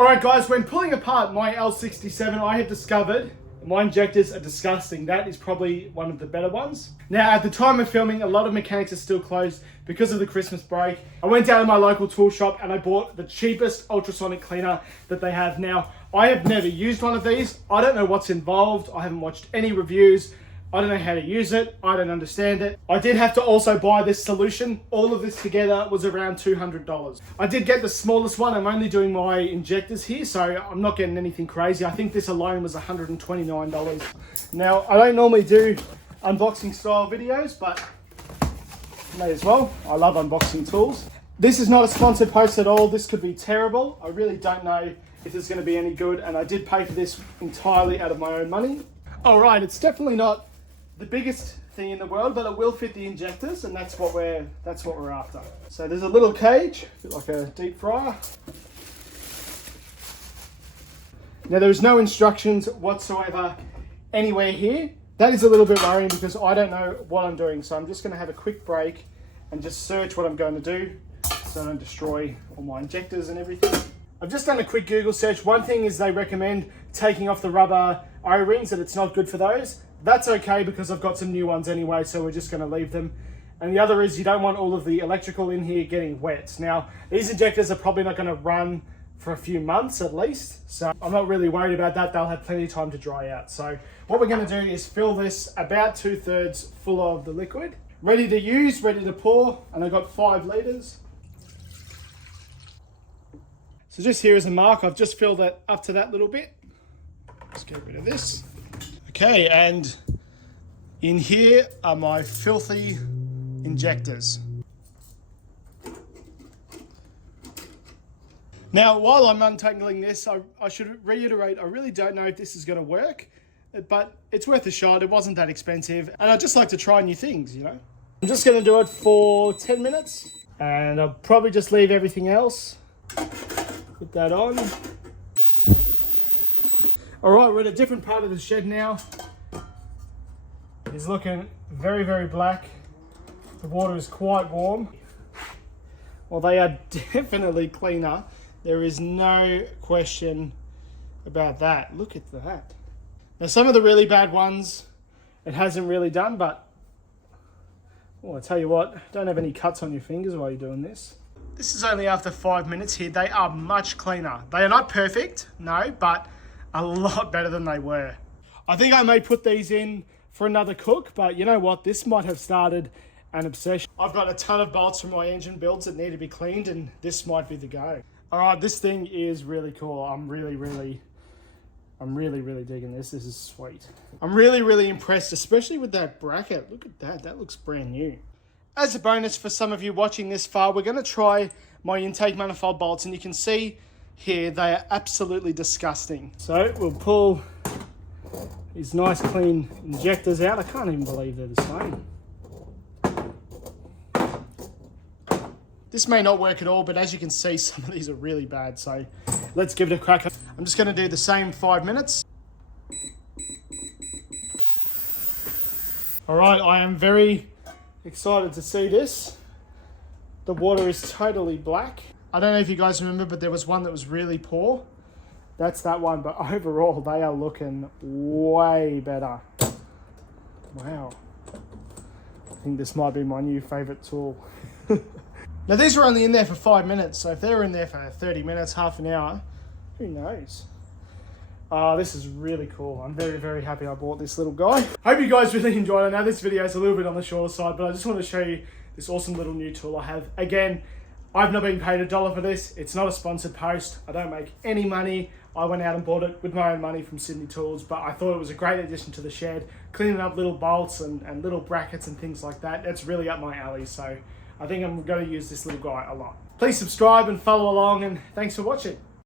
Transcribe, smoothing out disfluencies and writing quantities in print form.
Alright guys, when pulling apart my L67, I have discovered my injectors are disgusting. That is probably one of the better ones. Now, at the time of filming, a lot of mechanics are still closed because of the Christmas break. I went down to my local tool shop and I bought the cheapest ultrasonic cleaner that they have. Now, I have never used one of these. I don't know what's involved. I haven't watched any reviews. I don't know how to use it. I don't understand it. I did have to also buy this solution. All of this together was around $200. I did get the smallest one. I'm only doing my injectors here, so I'm not getting anything crazy. I think this alone was $129. Now, I don't normally do unboxing style videos, but may as well. I love unboxing tools. This is not a sponsored post at all. This could be terrible. I really don't know if it's going to be any good, and I did pay for this entirely out of my own money. All right, it's definitely not the biggest thing in the world, but it will fit the injectors, and that's what we're after. So there's a little cage, a bit like a deep fryer. Now there's no instructions whatsoever anywhere here. That is a little bit worrying because I don't know what I'm doing. So I'm just going to have a quick break and just search what I'm going to do so I don't destroy all my injectors and everything. I've just done a quick Google search. One thing is they recommend taking off the rubber O-rings, that it's not good for those. That's okay because I've got some new ones anyway, so we're just going to leave them. And the other is you don't want all of the electrical in here getting wet. Now, these injectors are probably not going to run for a few months at least, so I'm not really worried about that. They'll have plenty of time to dry out. So what we're going to do is fill this about 2/3 full of the liquid. Ready to use, ready to pour, and I've got 5 litres. So just here is a mark. I've just filled that up to that little bit. Let's get rid of this. Okay, and in here are my filthy injectors. Now, while I'm untangling this, I should reiterate, I really don't know if this is going to work, but it's worth a shot. It wasn't that expensive, and I just like to try new things, you know. I'm just going to do it for 10 minutes, and I'll probably just leave everything else. Put that on. All right, we're at a different part of the shed now. It's looking very, very black. The water is quite warm. Well, they are definitely cleaner. There is no question about that. Look at that. Now, some of the really bad ones, it hasn't really done, but well, I tell you what, don't have any cuts on your fingers while you're doing this. This is only after 5 minutes here. They are much cleaner. They are not perfect, no, but a lot better than they were. I think I may put these in for another cook, but you know what? This might have started an obsession. I've got a ton of bolts from my engine builds that need to be cleaned, and this might be the go. All right, this thing is really cool. I'm really digging this. This is sweet. I'm really impressed, especially with that bracket. Look at that. That looks brand new. As a bonus for some of you watching this far, we're going to try my intake manifold bolts, and you can see here they are absolutely disgusting. So we'll pull these nice clean injectors out. I can't even believe they're the same. This may not work at all, but as you can see, some of these are really bad. So let's give it a crack. I'm just going to do the same 5 minutes. All right, I am very excited to see this. The water is totally black. I don't know if you guys remember, but there was one that was really poor. That's that one, but overall they are looking way better. Wow. I think this might be my new favorite tool. Now these were only in there for 5 minutes, so if they were in there for 30 minutes, half an hour, who knows? This is really cool. I'm very happy I bought this little guy. Hope you guys really enjoyed it. Now this video is a little bit on the shorter side, but I just want to show you this awesome little new tool I have. Again, I've not been paid $1 for this. It's not a sponsored post. I don't make any money. I went out and bought it with my own money from Sydney Tools, but I thought it was a great addition to the shed. Cleaning up little bolts and little brackets and things like that. That's really up my alley, so I think I'm going to use this little guy a lot. Please subscribe and follow along, and thanks for watching.